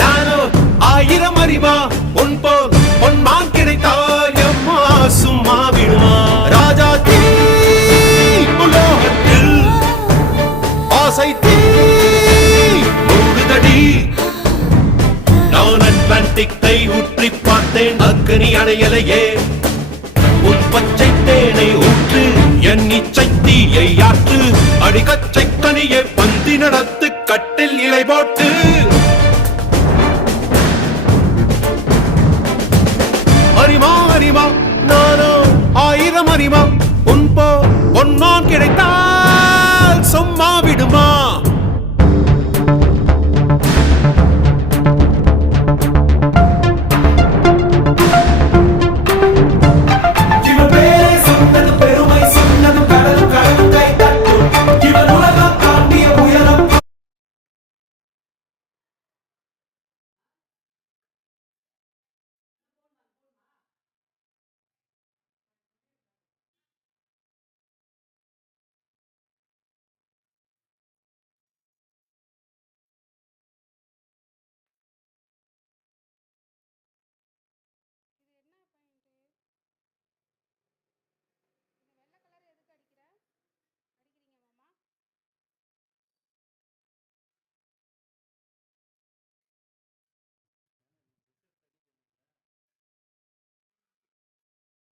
நானோ ஆயிரம் அறிவா உன் போல் பொன்மான் கிடைத்தாயம்மா சும்மா விடுமா ராஜா தீ உலோகத்தில் ஆசை தீ மூடுதடி நான் அட்லாண்டிக்கை ஊற்றி பார்த்தேன் அக்கனி அணையலையே உன் பச்சை தேனை ஊற்று என் இச்சை தீயை ஆற்று அடிக்கச்சை கனியை பந்தி நடத்து கட்டில் இலை போட்டு அறிமா அறிமா நானோ ஆயிரம் அறிமா உன் போ பொன்னான் கிடைத்தால் சும்மா விடுமா